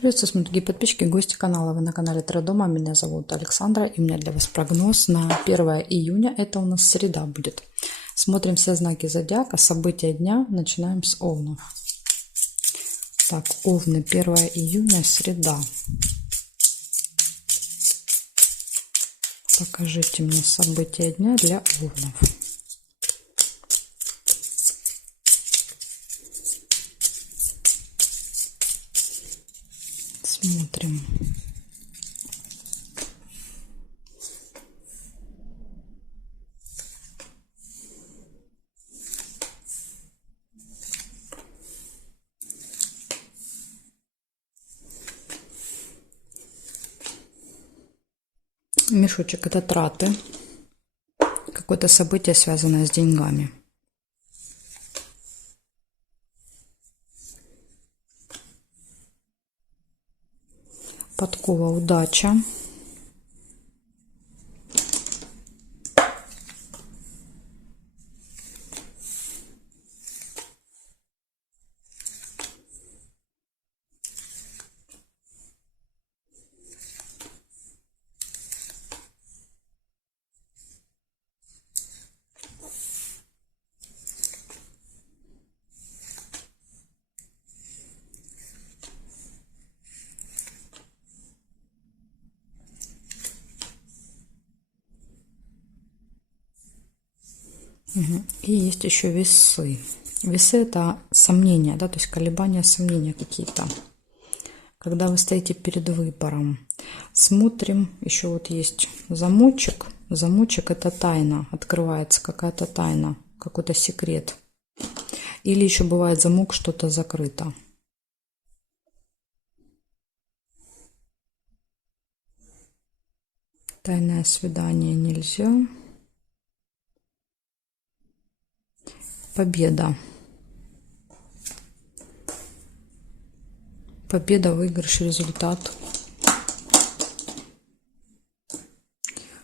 Приветствую, смотрите, подписчики, гости канала. Вы на канале Таро-дома. Меня зовут Александра, и у меня для вас прогноз на 1 июня. Это у нас среда будет. Смотрим все знаки зодиака, события дня. Начинаем с Овнов. Так, Овны, 1 июня, среда. Покажите мне события дня для Овнов. Смотрим. Мешочек — это траты. Какое-то событие, связанное с деньгами. Подкова — удача. И есть еще весы. Весы — это сомнения, да, то есть колебания, сомнения какие-то. Когда вы стоите перед выбором. Смотрим, еще вот есть замочек. Замочек — это тайна, открывается какая-то тайна, какой-то секрет. Или еще бывает замок, что-то закрыто. Тайное свидание нельзя. Победа. Победа, выигрыш, результат.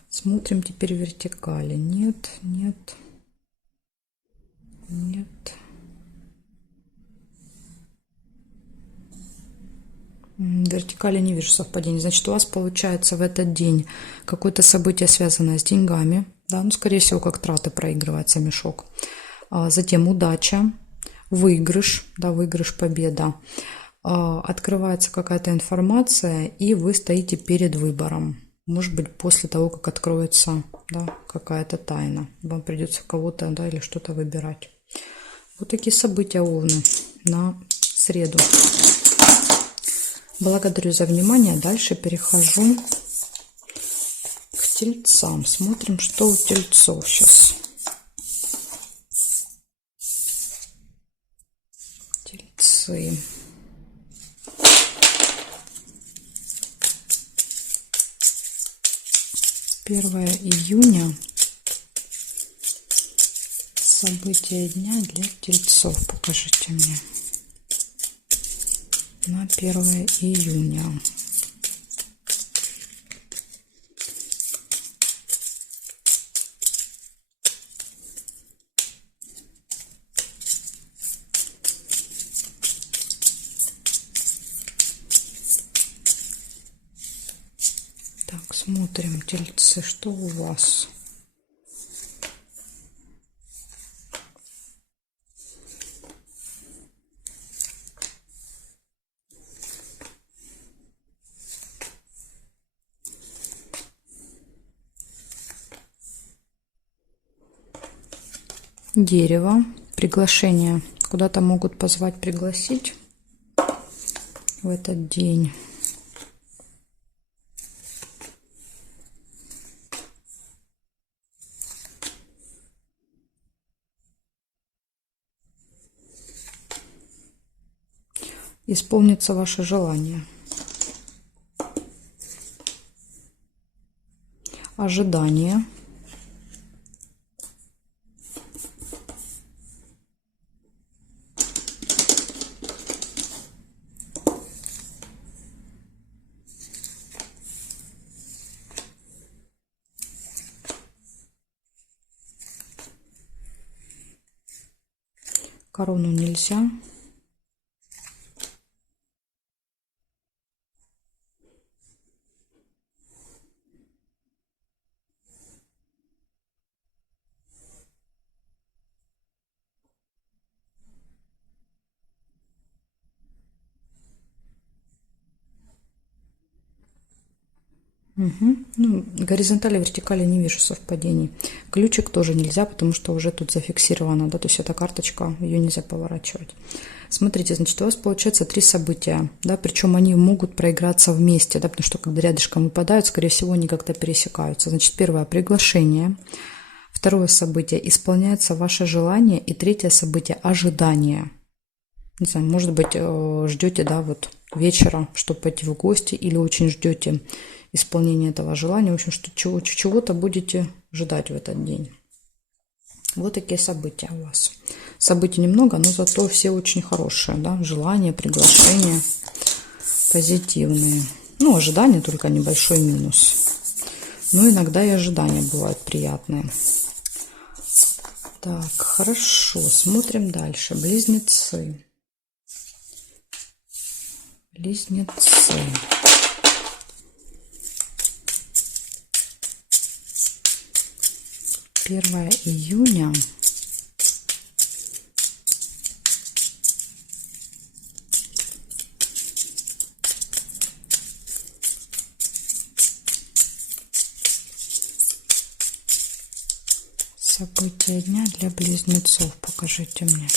Смотрим теперь вертикали. Нет, нет, нет. Вертикали не вижу совпадений. Значит, у вас получается в этот день какое-то событие, связанное с деньгами. Да, ну, скорее всего, как траты, проигрывается мешок. Затем удача, выигрыш, да, выигрыш, победа. Открывается какая-то информация, и вы стоите перед выбором. Может быть, после того, как откроется, да, какая-то тайна. Вам придется кого-то, да, или что-то выбирать. Вот такие события, Овны, на среду. Благодарю за внимание. Дальше перехожу к Тельцам. Смотрим, что у Тельцов сейчас. Тельцы. Первое июня. События дня для Тельцов. Покажите мне. На 1 июня. Так, смотрим, Тельцы, что у вас? Дерево, приглашение. Куда-то могут позвать, пригласить в этот день. Исполнится ваше желание. Ожидание. Корону нельзя. Мгм. Ну, горизонтали, вертикали не вижу совпадений. Ключик тоже нельзя, потому что уже тут зафиксировано, да, то есть эта карточка, ее нельзя поворачивать. Смотрите, значит, у вас получается 3 события, да, причем они могут проиграться вместе, да, потому что когда рядышком выпадают, скорее всего, они как-то пересекаются. Значит, первое — приглашение. Второе событие — исполняется ваше желание. И третье событие — ожидание. Не знаю, может быть, ждете, да, вот вечера, чтобы пойти в гости, или очень ждете исполнения этого желания. В общем, что чего-то будете ждать в этот день. Вот такие события у вас. Событий немного, но зато все очень хорошие, да, желания, приглашения позитивные. Ну, ожидания только небольшой минус. Но иногда и ожидания бывают приятные. Так, хорошо, смотрим дальше. Близнецы. Близнецы. Первое июня. События дня для близнецов. Покажите мне.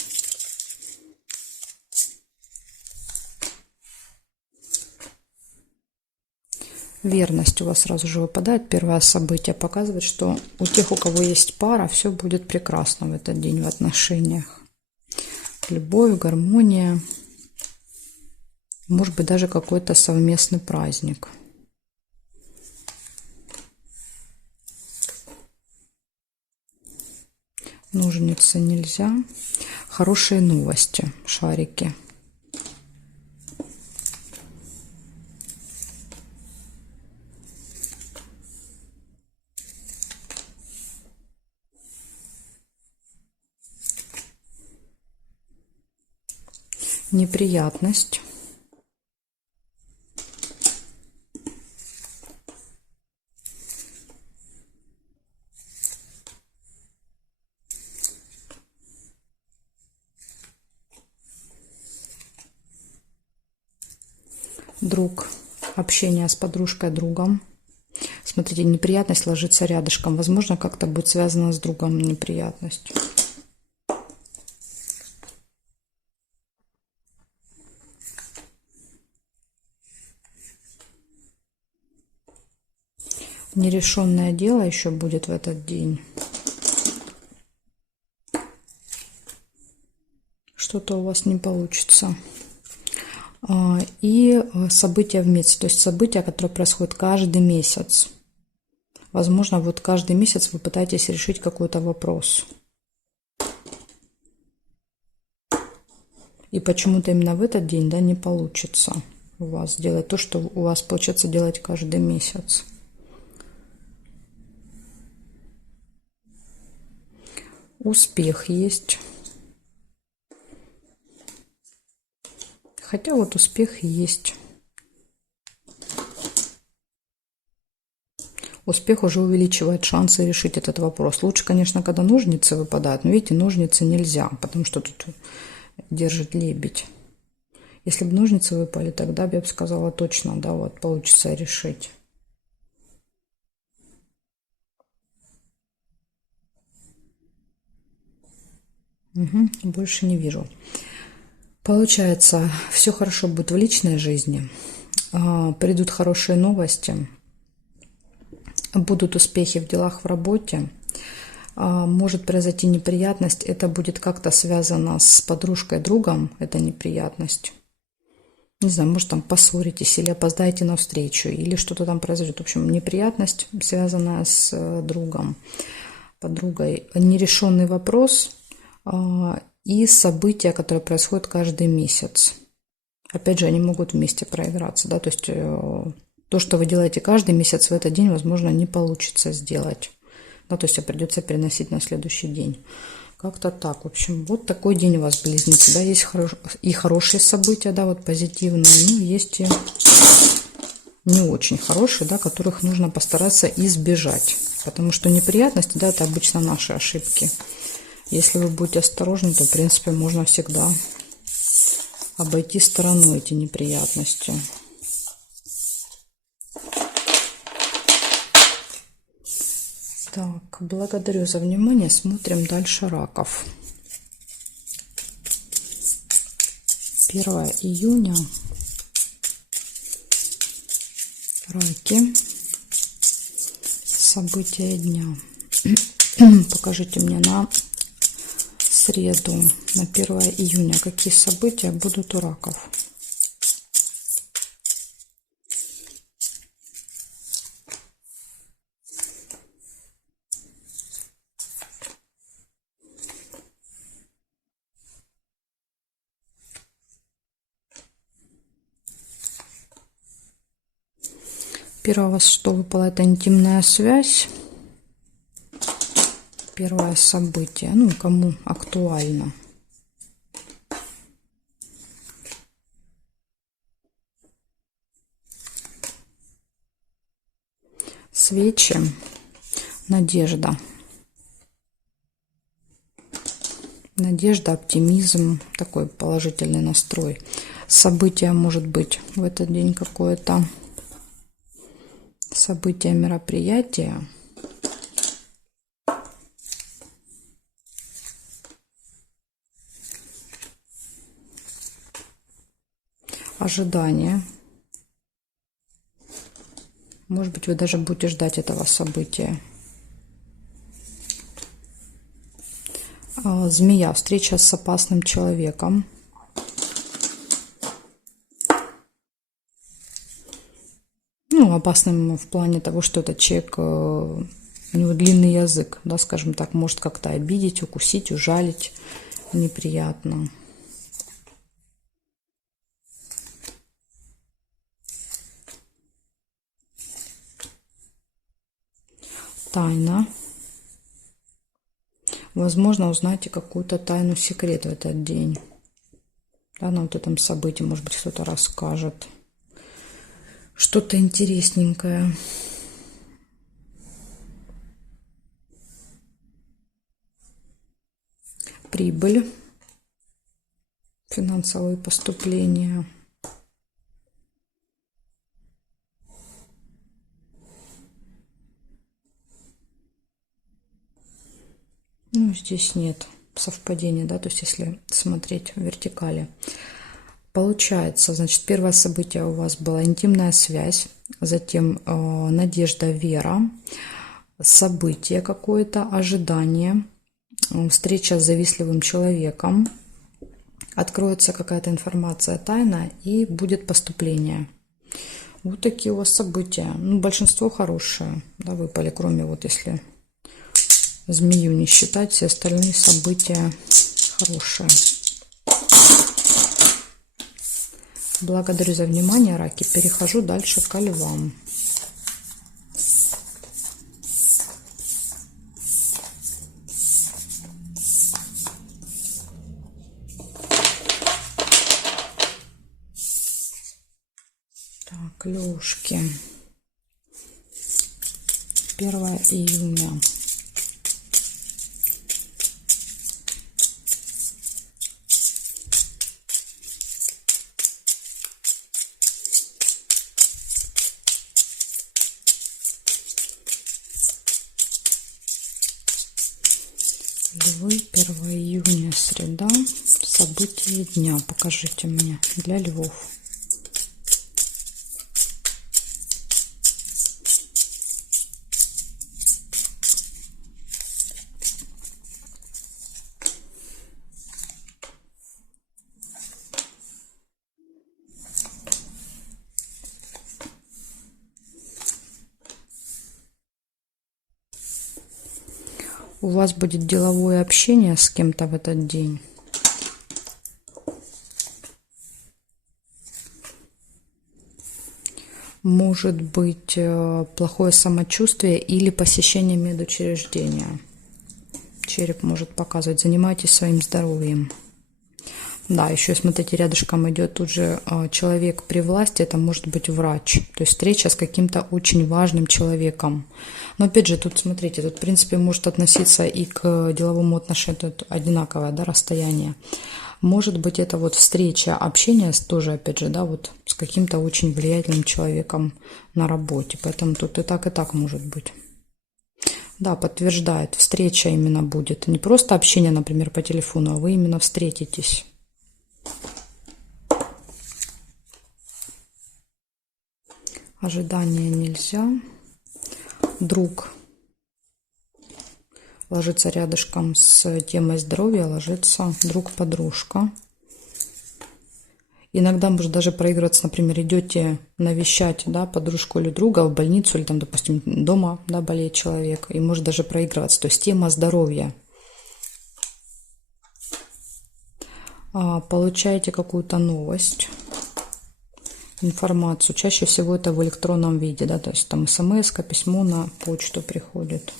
Верность у вас сразу же выпадает. Первое событие показывает, что у тех, у кого есть пара, все будет прекрасно в этот день в отношениях. Любовь, гармония. Может быть, даже какой-то совместный праздник. Ножницы нельзя. Хорошие новости. Шарики. Неприятность. Друг. Общение с подружкой, другом. Смотрите, неприятность ложится рядышком. Возможно, как-то будет связано с другом неприятность. Нерешенное дело еще будет в этот день. Что-то у вас не получится. И события в месяце, то есть события, которые происходят каждый месяц. Возможно, вот каждый месяц вы пытаетесь решить какой-то вопрос. И почему-то именно в этот день, да, не получится у вас делать то, что у вас получается делать каждый месяц. Успех есть. Хотя вот успех есть. Успех уже увеличивает шансы решить этот вопрос. Лучше, конечно, когда ножницы выпадают, но видите, ножницы нельзя, потому что тут держит лебедь. Если бы ножницы выпали, тогда бы я бы сказала точно, да, вот получится решить. Угу, больше не вижу. Получается, все хорошо будет в личной жизни. Придут хорошие новости. Будут успехи в делах, в работе. Может произойти неприятность. Это будет как-то связано с подружкой, другом. Это неприятность. Не знаю, может там поссоритесь или опоздаете на встречу, или что-то там произойдет. В общем, неприятность, связанная с другом, подругой. Нерешенный вопрос и события, которые происходят каждый месяц. Опять же, они могут вместе проиграться, да, то есть то, что вы делаете каждый месяц, в этот день, возможно, не получится сделать. Да, то есть придется переносить на следующий день. Как-то так. В общем, вот такой день у вас, близнецы. Да, есть и хорошие события, да, вот позитивные, ну, есть и не очень хорошие, да, которых нужно постараться избежать. Потому что неприятности, да, это обычно наши ошибки. Если вы будете осторожны, то, в принципе, можно всегда обойти стороной эти неприятности. Так, благодарю за внимание. Смотрим дальше раков. 1 июня. Раки. События дня. Покажите мне на среду, на 1 июня, какие события будут у раков. Первое, что выпало, это интимная связь. Первое событие, ну, кому актуально. Свечи, надежда. Надежда, оптимизм, такой положительный настрой. Событие может быть в этот день какое-то. События, мероприятия. Ожидание. Может быть, вы даже будете ждать этого события. Змея. Встреча с опасным человеком. Ну, опасным в плане того, что этот человек, у него длинный язык, да, скажем так, может как-то обидеть, укусить, ужалить. Неприятно. Тайна. Возможно, узнаете какую-то тайну, секрет в этот день. Да, на вот этом событии, может быть, кто-то расскажет что-то интересненькое. Прибыль. Финансовые поступления. Ну, здесь нет совпадения, да, то есть если смотреть в вертикали. Получается, значит, первое событие у вас была интимная связь, затем надежда, вера, событие какое-то, ожидание, встреча с завистливым человеком, откроется какая-то информация тайна и будет поступление. Вот такие у вас события. Ну, большинство хорошие, да, выпали, кроме вот если змею не считать, все остальные события хорошие. Благодарю за внимание, раки. Перехожу дальше к львам. Так, лёшки. 1 июня. Львы, 1 июня, среда, события дня. Покажите мне для львов. У вас будет деловое общение с кем-то в этот день. Может быть плохое самочувствие или посещение медучреждения. Череп может показывать. Занимайтесь своим здоровьем. Да, еще смотрите, рядышком идет тут же человек при власти, это может быть врач. То есть встреча с каким-то очень важным человеком. Но опять же, тут смотрите, тут в принципе может относиться и к деловому отношению, тут одинаковое, да, расстояние. Может быть это вот встреча, общение тоже, опять же, да, вот с каким-то очень влиятельным человеком на работе. Поэтому тут и так может быть. Да, подтверждает, встреча именно будет. Не просто общение, например, по телефону, а вы именно встретитесь. Ожидания нельзя. Друг ложится рядышком с темой здоровья, ложится друг-подружка. Иногда может даже проигрываться, например, идете навещать, да, подружку или друга в больницу, или там, допустим, дома, да, болеет человек, и может даже проигрываться. То есть тема здоровья. Получаете какую-то новость, информацию. Чаще всего это в электронном виде, да, то есть там смс-ка, письмо на почту приходит.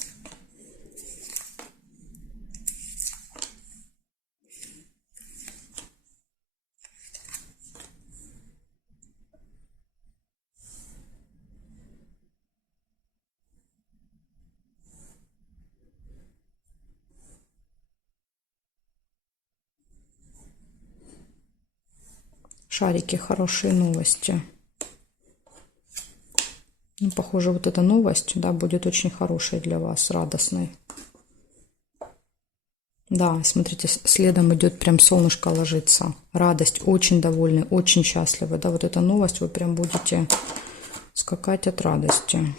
Шарики, хорошие новости. Ну, похоже, вот эта новость, да, будет очень хорошей для вас, радостной. Да, смотрите, следом идет прям солнышко ложится. Радость, очень довольны, очень счастливы. Да, вот эта новость, вы прям будете скакать от радости.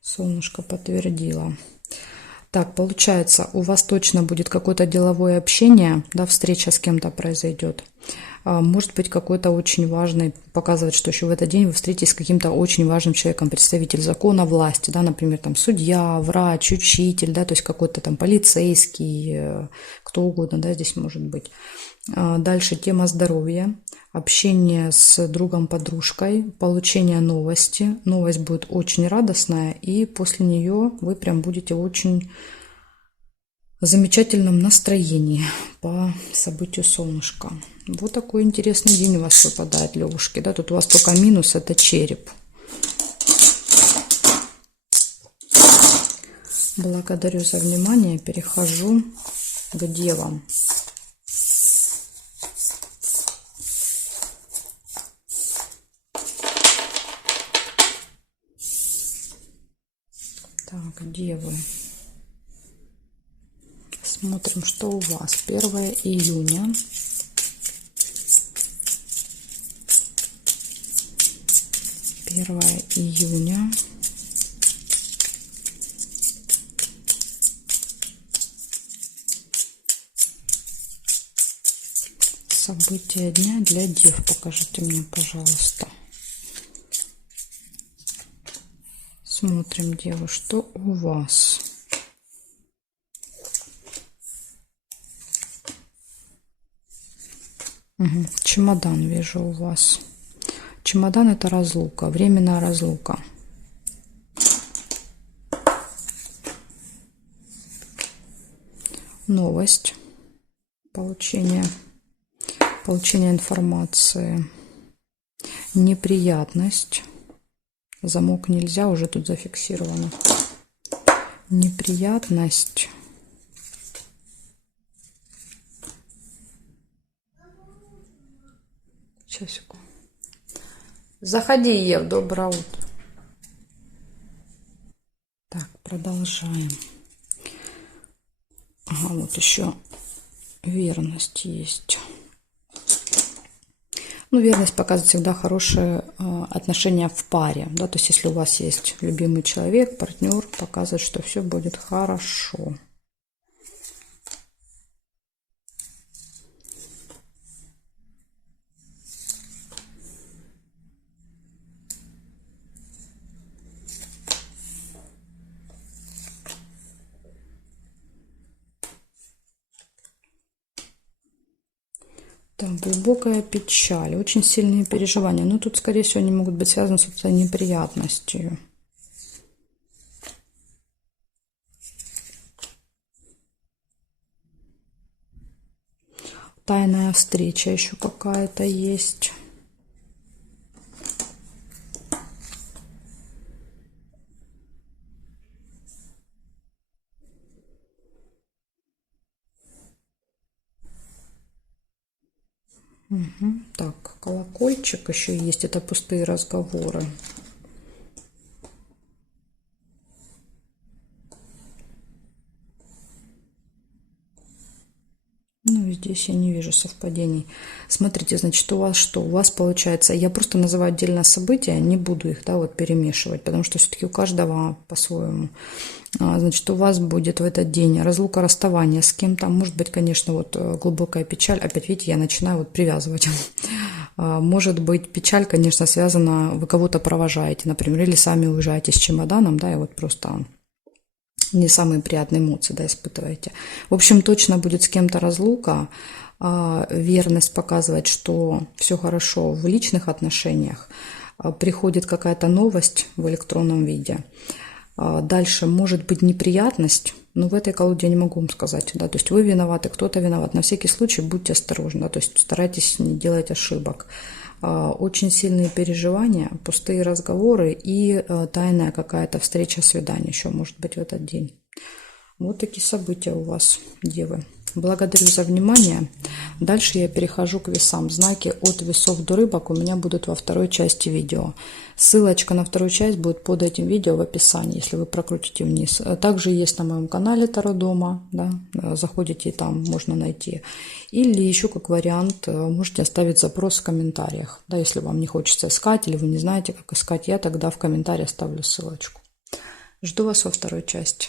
Солнышко подтвердило. Так, получается, у вас точно будет какое-то деловое общение, да, встреча с кем-то произойдет. Может быть, какой-то очень важный, показывает, что еще в этот день вы встретитесь с каким-то очень важным человеком, представитель закона, власти, да, например, там судья, врач, учитель, да, то есть какой-то там полицейский, кто угодно, да, здесь может быть. Дальше тема здоровья, общение с другом-подружкой, получение новости. Новость будет очень радостная, и после нее вы прям будете очень в замечательном настроении по событию солнышка. Вот такой интересный день у вас выпадает, левушки. Да, тут у вас только минус, это череп. Благодарю за внимание. Перехожу к девам. Так, девы. Смотрим, что у вас. 1 июня. 1 июня. События дня для дев. Покажите мне, пожалуйста. Смотрим, девы, что у вас. Угу. Чемодан вижу у вас. Чемодан — это разлука, временная разлука. Новость. Получение информации. Неприятность. Замок нельзя, уже тут зафиксировано. Неприятность. Часику. Заходи, Ев, доброе утро. Так, продолжаем. Ага, вот еще верность есть. Ну, верность показывает всегда хорошие отношения в паре. Да? То есть, если у вас есть любимый человек, партнер, показывает, что все будет хорошо. Так, глубокая печаль, очень сильные переживания. Но тут, скорее всего, они могут быть связаны с этой неприятностью. Тайная встреча еще какая-то есть. Угу. Так, колокольчик еще есть, это пустые разговоры. здесь я не вижу совпадений. Смотрите, значит, у вас что? У вас получается, я просто называю отдельно события, не буду их, да, вот перемешивать, потому что все-таки у каждого по-своему. Значит, у вас будет в этот день разлука, расставание с кем-то. Может быть, конечно, вот глубокая печаль. Опять, видите, я начинаю вот привязывать. Может быть, печаль, конечно, связана, вы кого-то провожаете, например, или сами уезжаете с чемоданом, да, и вот просто не самые приятные эмоции, да, испытываете. В общем, точно будет с кем-то разлука. Верность показывает, что все хорошо в личных отношениях. Приходит какая-то новость в электронном виде. Дальше может быть неприятность, но в этой колоде я не могу вам сказать, да, то есть вы виноваты, кто-то виноват. На всякий случай будьте осторожны, да, то есть старайтесь не делать ошибок. Очень сильные переживания, пустые разговоры и тайная какая-то встреча, свидание еще может быть в этот день. Вот такие события у вас, девы. Благодарю за внимание. Дальше я перехожу к весам. Знаки от весов до рыбок у меня будут во второй части видео. Ссылочка на вторую часть будет под этим видео в описании, если вы прокрутите вниз. Также есть на моем канале Таро Дома, да, заходите и там можно найти. Или еще как вариант можете оставить запрос в комментариях. Да, если вам не хочется искать или вы не знаете, как искать, я тогда в комментариях оставлю ссылочку. Жду вас во второй части.